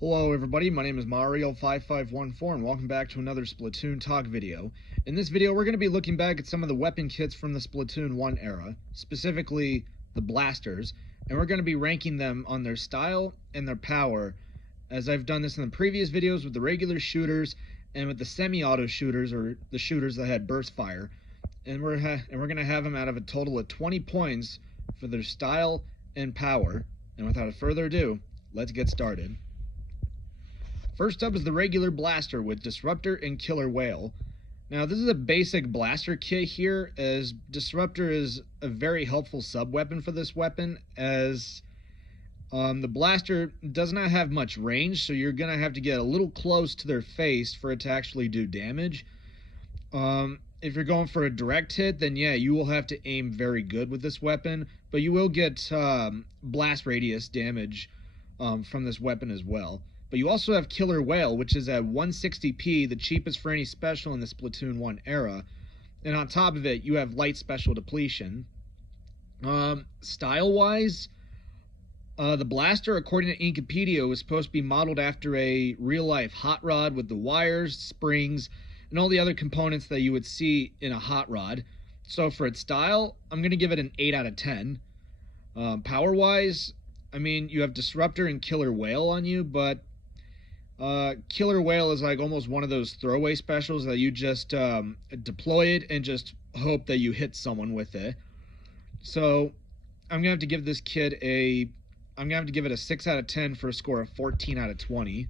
Hello everybody, my name is Mario5514 and welcome back to another Splatoon Talk video. In this video we're going to be looking back at some of the weapon kits from the Splatoon 1 era, specifically the blasters, and we're going to be ranking them on their style and their power, as I've done this in the previous videos with the regular shooters and with the semi-auto shooters, or the shooters that had burst fire. And we're going to have them out of a total of 20 points for their style and power. And without further ado, let's get started. First up is the regular blaster with Disruptor and Killer Whale. Now this is a basic blaster kit here, as Disruptor is a very helpful sub-weapon for this weapon, as the blaster does not have much range, so you're going to have to get a little close to their face for it to actually do damage. If you're going for a direct hit, then yeah, you will have to aim very good with this weapon, but you will get blast radius damage from this weapon as well. But you also have Killer Whale, which is at 160p, the cheapest for any special in the Splatoon 1 era. And on top of it, you have light special depletion. Style-wise, the blaster, according to Inkipedia, was supposed to be modeled after a real-life hot rod with the wires, springs, and all the other components that you would see in a hot rod. So for its style, I'm going to give it an 8 out of 10. Power-wise, I mean, you have Disruptor and Killer Whale on you, but Killer Whale is like almost one of those throwaway specials that you just deploy it and just hope that you hit someone with it. So I'm gonna have to give this kid I'm gonna have to give it a 6 out of 10 for a score of 14 out of 20.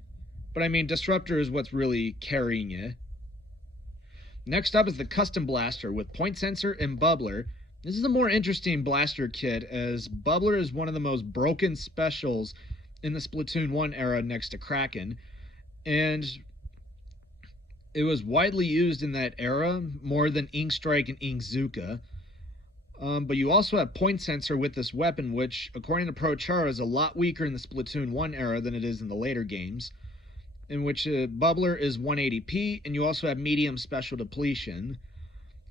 But I mean, Disruptor is what's really carrying it. Next up is the Custom Blaster with Point Sensor and Bubbler. This is a more interesting blaster kit, as Bubbler is one of the most broken specials in the Splatoon 1 era next to Kraken. And it was widely used in that era, more than Ink Strike and Inkzooka. But you also have Point Sensor with this weapon, which, according to ProChara, is a lot weaker in the Splatoon 1 era than it is in the later games, in which Bubbler is 180p, and you also have medium special depletion.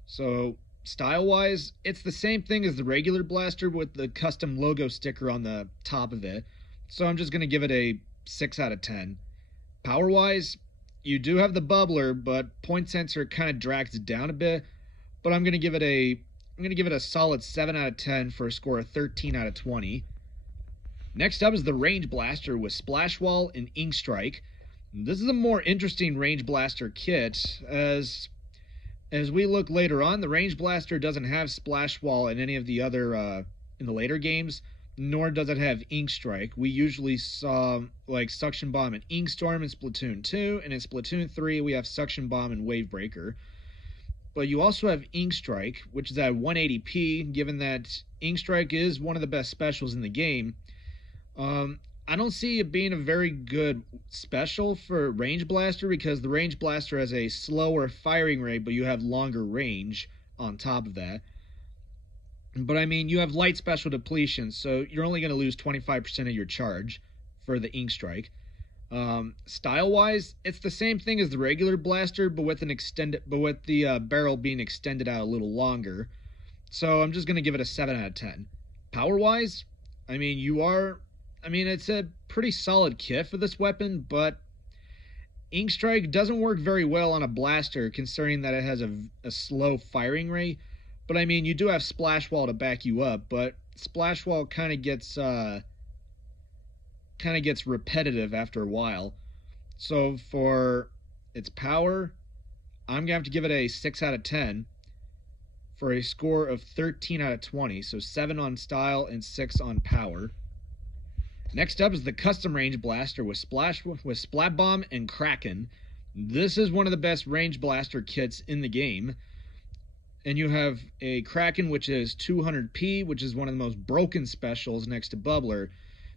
So style-wise, it's the same thing as the regular blaster with the custom logo sticker on the top of it. So I'm just going to give it a 6 out of 10. Power-wise, you do have the Bubbler, but Point Sensor kind of drags it down a bit. But I'm going to give it a solid 7 out of 10 for a score of 13 out of 20. Next up is the Range Blaster with Splash Wall and Ink Strike. This is a more interesting Range Blaster kit, as we look later on, the Range Blaster doesn't have Splash Wall in any of the other in the later games, nor does it have Ink Strike. We usually saw like Suction Bomb and Ink Storm in Splatoon 2, and in Splatoon 3 we have Suction Bomb and Wave Breaker. But you also have Ink Strike, which is at 180p, given that Ink Strike is one of the best specials in the game. I don't see it being a very good special for Range Blaster, because the Range Blaster has a slower firing rate, but you have longer range on top of that. But I mean, you have light special depletion, so you're only going to lose 25% of your charge for the Ink Strike. Style-wise, it's the same thing as the regular blaster, but with the barrel being extended out a little longer. So I'm just going to give it a 7 out of 10. Power-wise, I mean, it's a pretty solid kit for this weapon, but Ink Strike doesn't work very well on a blaster, considering that it has a slow firing rate. But I mean, you do have Splash Wall to back you up, but Splash Wall kind of gets repetitive after a while. So for its power, I'm gonna have to give it a 6 out of 10 for a score of 13 out of 20. So 7 on style and 6 on power. Next up is the Custom Range Blaster with Splat Bomb and Kraken. This is one of the best Range Blaster kits in the game. And you have a Kraken, which is 200p, which is one of the most broken specials next to Bubbler.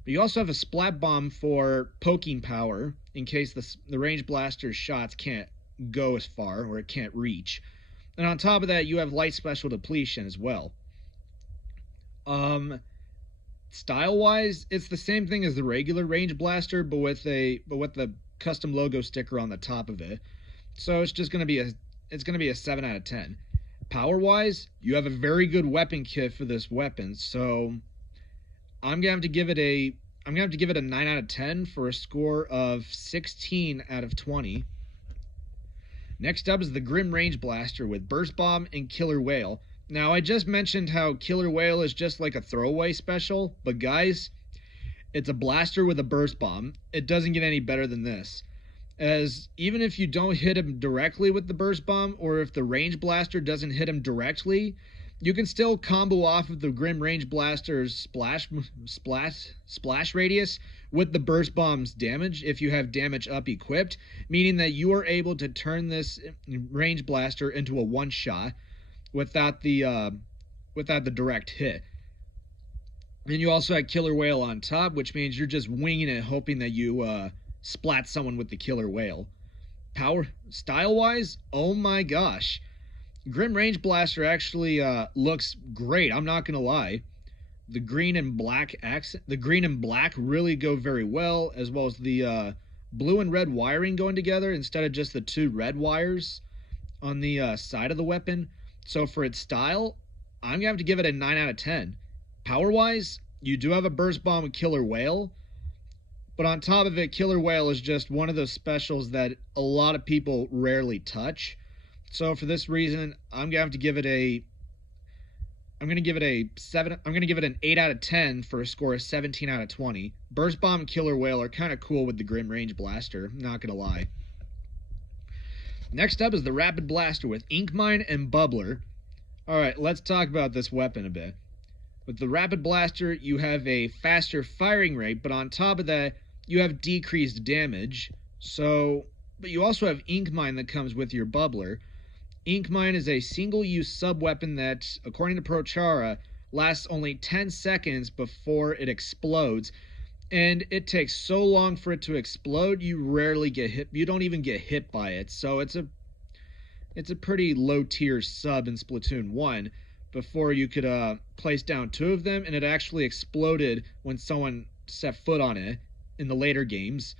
But you also have a Splat Bomb for poking power, in case the Range Blaster's shots can't go as far, or it can't reach. And on top of that, you have light special depletion as well. Style-wise, it's the same thing as the regular Range Blaster, but with the custom logo sticker on the top of it. So it's just going to be a 7 out of 10. Power-wise, you have a very good weapon kit for this weapon, so I'm going to have to give it a I'm gonna have to give it a 9 out of 10 for a score of 16 out of 20. Next up is the Grim Range Blaster with Burst Bomb and Killer Whale. Now, I just mentioned how Killer Whale is just like a throwaway special, but guys, it's a blaster with a Burst Bomb. It doesn't get any better than this. As even if you don't hit him directly with the Burst Bomb, or if the Range Blaster doesn't hit him directly, you can still combo off of the Grim Range Blaster's splash radius with the Burst Bomb's damage if you have damage up equipped, meaning that you are able to turn this Range Blaster into a one-shot without the direct hit. And you also have Killer Whale on top, which means you're just winging it, hoping that you splat someone with the Killer Whale. Power style-wise, oh my gosh. Grim Range Blaster actually looks great, I'm not gonna lie. The green and black really go very well, as well as the blue and red wiring going together instead of just the two red wires on the side of the weapon. So for its style, I'm gonna have to give it a 9 out of 10. Power-wise, you do have a Burst Bomb with Killer Whale, but on top of it, Killer Whale is just one of those specials that a lot of people rarely touch. So for this reason, I'm gonna give it an 8 out of 10 for a score of 17 out of 20. Burst Bomb and Killer Whale are kind of cool with the Grim Range Blaster, not gonna lie. Next up is the Rapid Blaster with Ink Mine and Bubbler. Alright, let's talk about this weapon a bit. With the Rapid Blaster, you have a faster firing rate, but on top of that, you have decreased damage. But you also have Ink Mine that comes with your Bubbler. Ink Mine is a single-use sub-weapon that, according to Prochara, lasts only 10 seconds before it explodes, and it takes so long for it to explode, you rarely get hit. You don't even get hit by it, so it's a pretty low-tier sub in Splatoon 1 before you could place down two of them, and it actually exploded when someone set foot on it in the later games.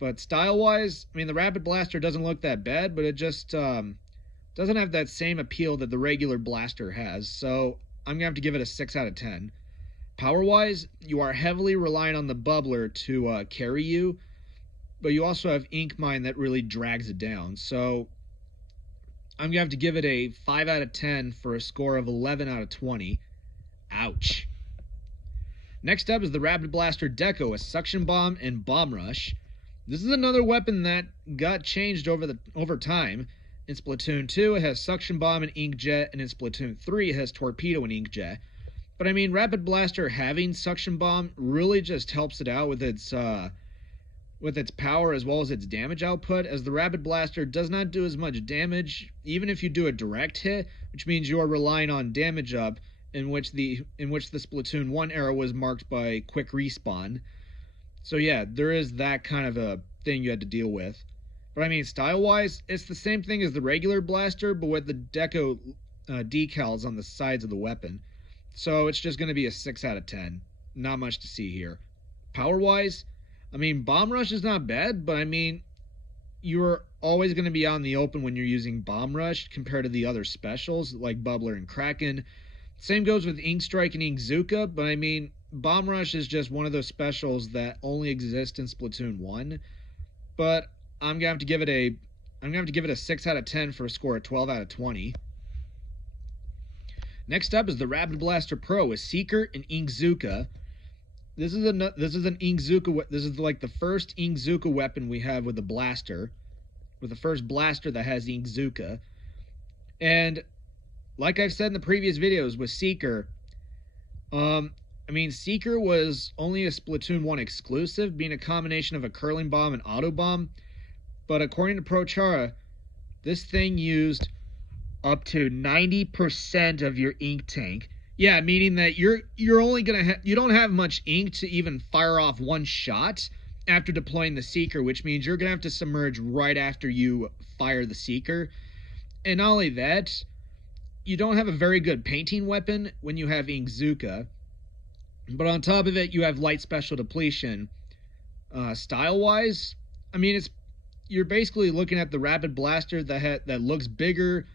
But style-wise, I mean, the Rapid Blaster doesn't look that bad, but it just doesn't have that same appeal that the regular blaster has, so I'm gonna have to give it a 6 out of 10. Power-wise, you are heavily reliant on the Bubbler to carry you, but you also have Ink Mine that really drags it down, so I'm gonna have to give it a 5 out of 10 for a score of 11 out of 20. Ouch. Next up is the Rapid Blaster Deco with Suction Bomb and Bomb Rush. This is another weapon that got changed over time. In Splatoon 2, it has Suction Bomb and Inkjet, and in Splatoon 3, it has Torpedo and Inkjet. But I mean, Rapid Blaster having Suction Bomb really just helps it out with its power as well as its damage output, as the Rapid Blaster does not do as much damage, even if you do a direct hit, which means you are relying on damage up, in which the Splatoon 1 era was marked by quick respawn. So yeah, there is that kind of a thing you had to deal with. But I mean, style-wise, it's the same thing as the regular blaster, but with the deco decals on the sides of the weapon. So it's just going to be a 6 out of 10. Not much to see here. Power-wise, I mean, Bomb Rush is not bad, but I mean, you're always going to be out in the open when you're using Bomb Rush compared to the other specials like Bubbler and Kraken. Same goes with Ink Strike and Inkzooka, but I mean, Bomb Rush is just one of those specials that only exist in Splatoon 1. But I'm gonna have to give it a 6 out of 10 for a score of 12 out of 20. Next up is the Rapid Blaster Pro with Seeker and Inkzooka. This is an Inkzooka. This is like the first Inkzooka weapon we have with the blaster, with the first blaster that has Inkzooka. And like I've said in the previous videos with Seeker, I mean, Seeker was only a Splatoon 1 exclusive, being a combination of a curling bomb and auto bomb. But according to Prochara, this thing used up to 90% of your ink tank. Yeah, meaning that you're only gonna you don't have much ink to even fire off one shot after deploying the Seeker, which means you're gonna have to submerge right after you fire the Seeker. And not only that, you don't have a very good painting weapon when you have Inkzooka. But on top of it, you have light special depletion. Style-wise, I mean, you're basically looking at the Rapid Blaster that looks bigger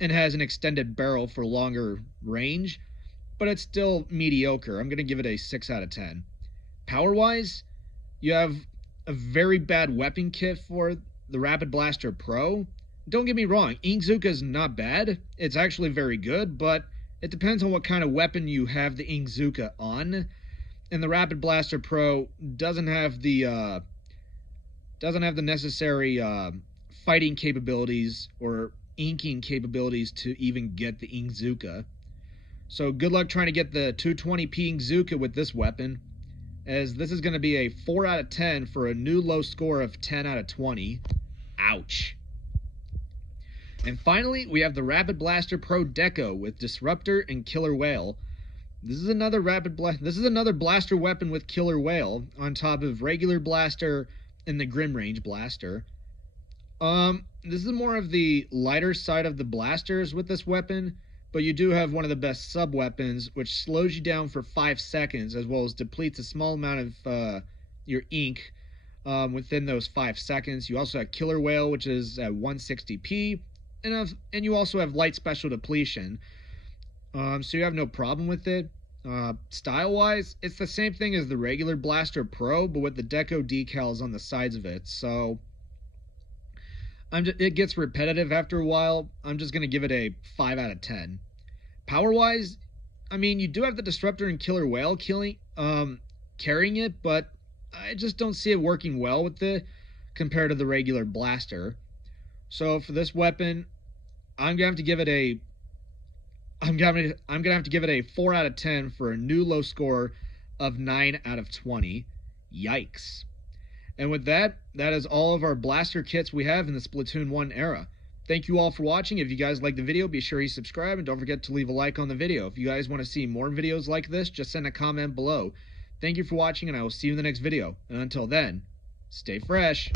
and has an extended barrel for longer range, but it's still mediocre. I'm going to give it a 6 out of 10. Power-wise, you have a very bad weapon kit for the Rapid Blaster Pro. Don't get me wrong, Inkzooka is not bad. It's actually very good, but it depends on what kind of weapon you have the Inkzooka on. And the Rapid Blaster Pro doesn't have the necessary fighting capabilities or inking capabilities to even get the Inkzooka. So good luck trying to get the 220p Inkzooka with this weapon, as this is going to be a 4 out of 10 for a new low score of 10 out of 20. Ouch. And finally, we have the Rapid Blaster Pro Deco with Disruptor and Killer Whale. This is another blaster weapon with Killer Whale on top of regular blaster and the Grim Range blaster. This is more of the lighter side of the blasters with this weapon, but you do have one of the best sub-weapons, which slows you down for 5 seconds, as well as depletes a small amount of your ink within those 5 seconds. You also have Killer Whale, which is at 160p, and you also have light special depletion. So you have no problem with it. Style-wise, it's the same thing as the regular Blaster Pro, but with the Deco decals on the sides of it. So it gets repetitive after a while. I'm just going to give it a 5 out of 10. Power-wise, I mean, you do have the Disruptor and Killer Whale carrying it, but I just don't see it working well with it compared to the regular blaster. So for this weapon, I'm gonna have to give it a 4 out of 10 for a new low score of 9 out of 20. Yikes. And with that, that is all of our blaster kits we have in the Splatoon 1 era. Thank you all for watching. If you guys liked the video, be sure you subscribe and don't forget to leave a like on the video. If you guys want to see more videos like this, just send a comment below. Thank you for watching, and I will see you in the next video. And until then, stay fresh.